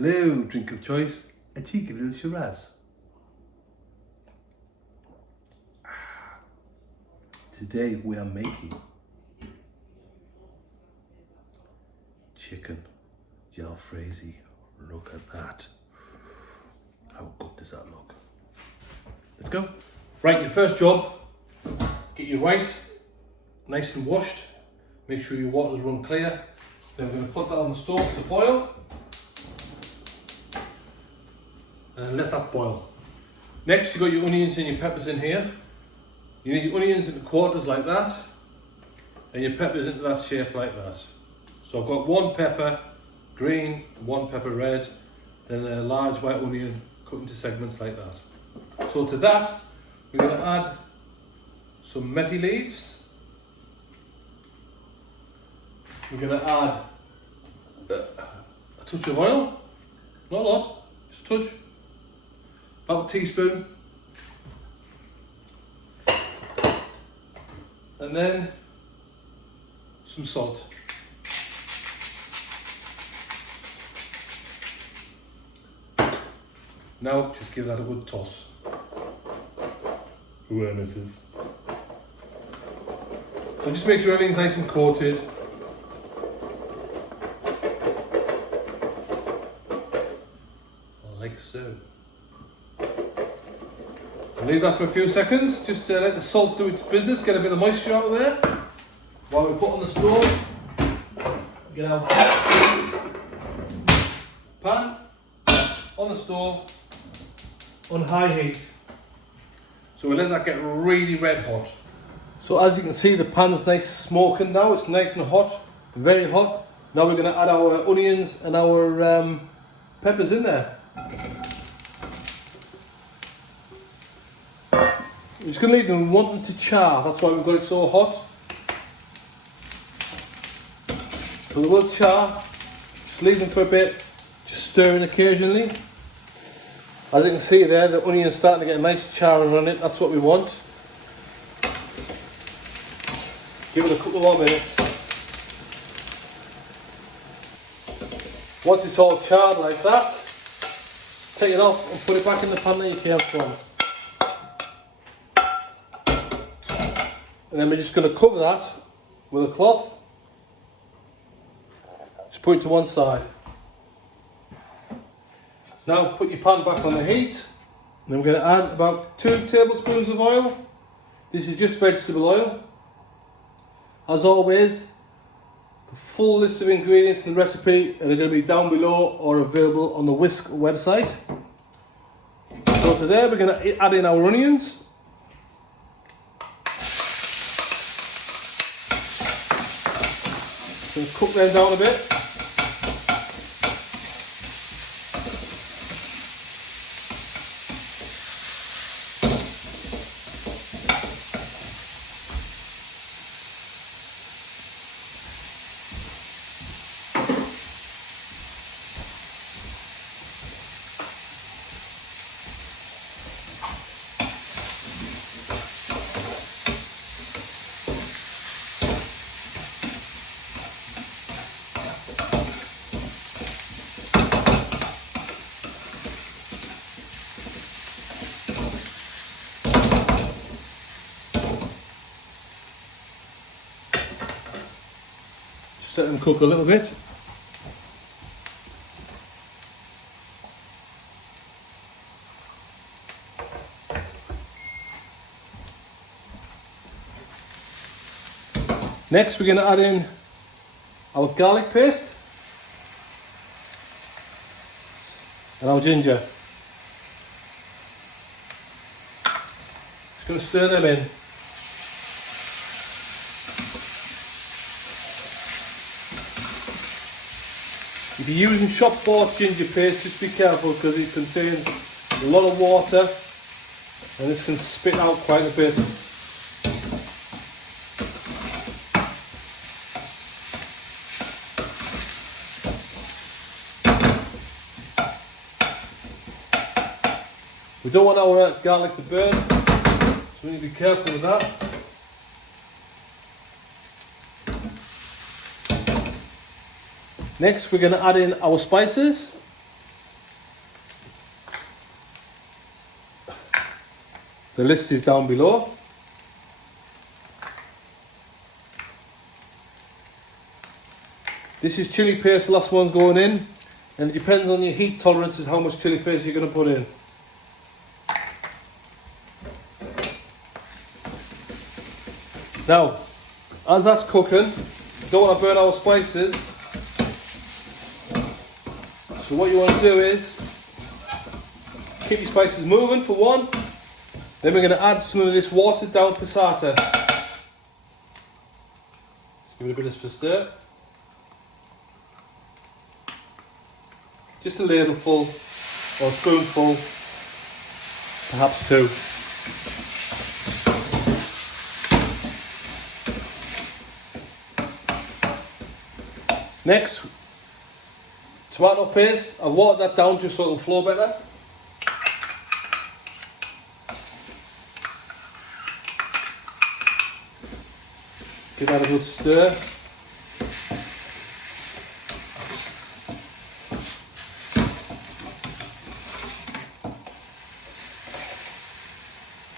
Hello, drink of choice, a cheeky little Shiraz. Today we are making chicken Jalfrezi. Look at that. How good does that look? Let's go. Right, your first job, get your rice nice and washed. Make sure your water's run clear. Then we're going to put that on the stove to boil. And let that boil. Next, you've got your onions and your peppers in here. You need your onions into quarters like that, and your peppers into that shape like that. So I've got one pepper green, one pepper red, then a large white onion cut into segments like that. So to that, we're going to add some Methi Leaves. We're going to add a touch of oil, not a lot, just a touch, about a teaspoon. And then some salt. Now just give that a good toss. Awarenesses. So just make sure everything's nice and coated. Like so. Leave that for a few seconds, just to let the salt do its business, get a bit of moisture out of there. While we put on the stove, get our pan on the stove on high heat. So we let that get really red hot. So as you can see, the pan's nice smoking now, it's nice and hot, very hot. Now we're going to add our onions and our peppers in there. We're just going to leave them wanting to char, that's why we've got it so hot. So they will char, just leave them for a bit, just stirring occasionally. As you can see there, the onion's starting to get a nice charring on it, that's what we want. Give it a couple more minutes. Once it's all charred like that, take it off and put it back in the pan that you came from. And then we're just going to cover that with a cloth. Just put it to one side. Now put your pan back on the heat. And then we're going to add about 2 tablespoons of oil. This is just vegetable oil. As always, the full list of ingredients in the recipe are going to be down below or available on the Whisk website. So to there we're going to add in our onions. Cook them down a bit. Let them cook a little bit. Next we're going to add in our garlic paste and our ginger. Just going to stir them in. If you're using shop bought ginger paste, just be careful because it contains a lot of water and this can spit out quite a bit. We don't want our garlic to burn, so we need to be careful with that. Next we're going to add in our spices. The list is down below. This is chili paste, the last one's going in, and it depends on your heat tolerances how much chili paste you're going to put in. Now, as that's cooking, you don't want to burn our spices, so what you want to do is keep your spices moving for one, then we're going to add some of this watered down passata. Just give it a bit of a stir. Just a ladleful or a spoonful, perhaps two. Next, tomato paste. I've watered that down just so it'll flow better. Give that a good stir.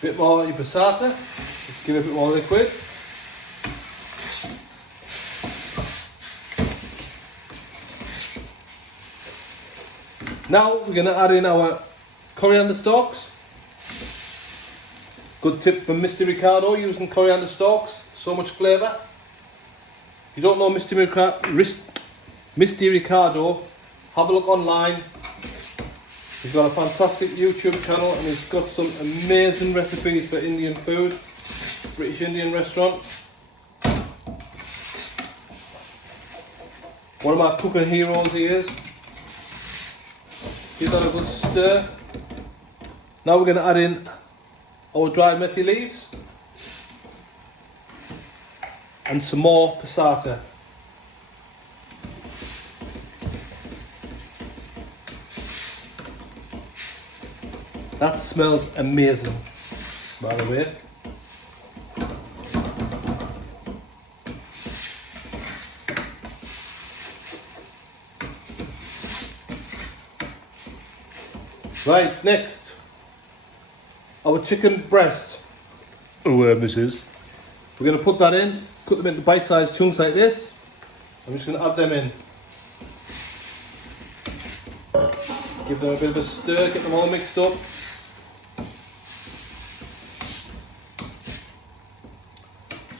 Bit more of your passata, just give it a bit more liquid. Now we're going to add in our coriander stalks. Good tip from Mr. Ricardo, using coriander stalks, so much flavour. If you don't know Mr. Ricardo, have a look online. He's got a fantastic YouTube channel and he's got some amazing recipes for Indian food, British Indian restaurant. One of my cooking heroes he is. Give that a good stir. Now we're going to add in our dried methi leaves and some more passata. That smells amazing, by the way. Right, next, our chicken breast. Missus. We're going to put that in, cut them into bite-sized chunks like this. I'm just going to add them in. Give them a bit of a stir, get them all mixed up.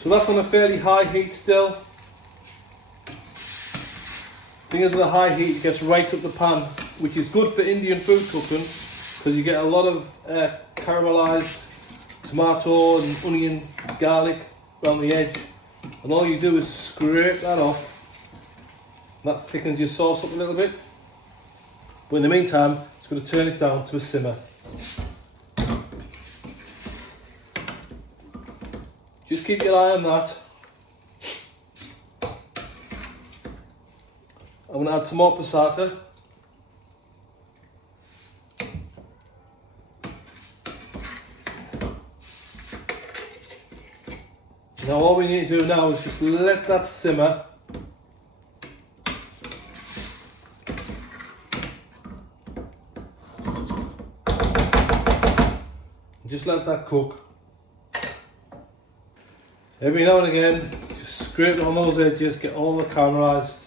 So that's on a fairly high heat still. Thing is, with a high heat, it gets right up the pan, which is good for Indian food cooking because you get a lot of caramelised tomato and onion, garlic around the edge, and all you do is scrape that off. That thickens your sauce up a little bit. But in the meantime, it's going to turn it down to a simmer. Just keep your eye on that. I'm going to add some more passata. Now all we need to do now is just let that simmer. Just let that cook. Every now and again, just scrape it on those edges, get all the caramelised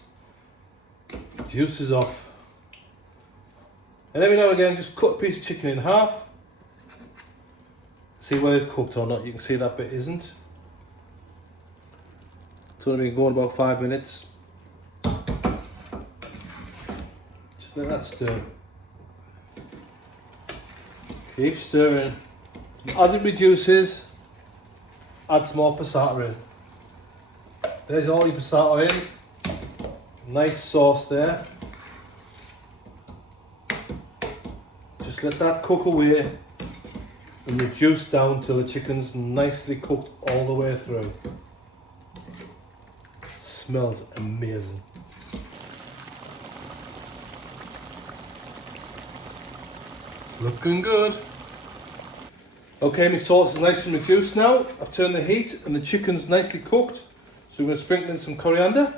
juices off. And every now and again, just cut a piece of chicken in half. See whether it's cooked or not. You can see that bit isn't. It's only been going about 5 minutes. Just let that stir. Keep stirring. As it reduces, add some more passata in. There's all your passata in. Nice sauce there. Just let that cook away and reduce down till the chicken's nicely cooked all the way through. Smells amazing. It's looking good. Okay, my sauce is nice and reduced now. I've turned the heat and the chicken's nicely cooked. So we're going to sprinkle in some coriander.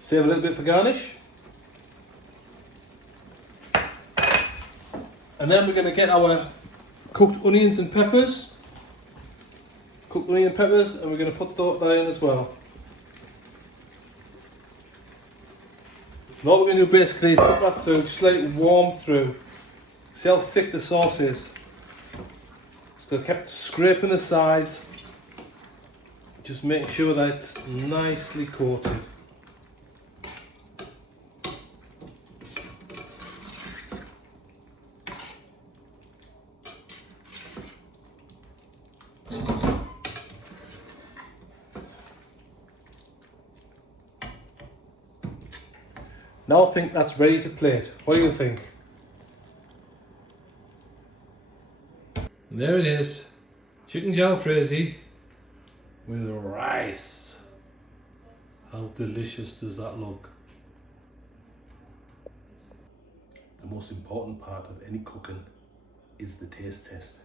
Save a little bit for garnish. And And then we're going to get our cooked onions and peppers. Cooked onion and peppers, and we're going to put that in as well. And all we're going to do basically is put that through, just let it warm through. See how thick the sauce is. Just going to keep scraping the sides. Just make sure that it's nicely coated. Now I think that's ready to plate. What do you think? And there it is, chicken jalfrezi with rice. How delicious does that look? The most important part of any cooking is the taste test.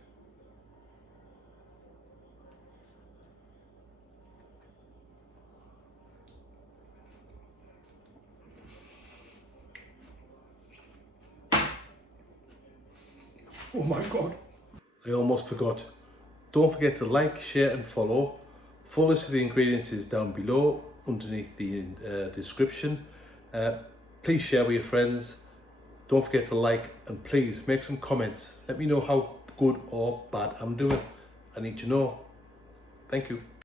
Oh my God. I almost forgot. Don't forget to like, share and follow. Full list of the ingredients is down below underneath the description. Please share with your friends. Don't forget to like and please make some comments. Let me know how good or bad I'm doing. I need to know. Thank you.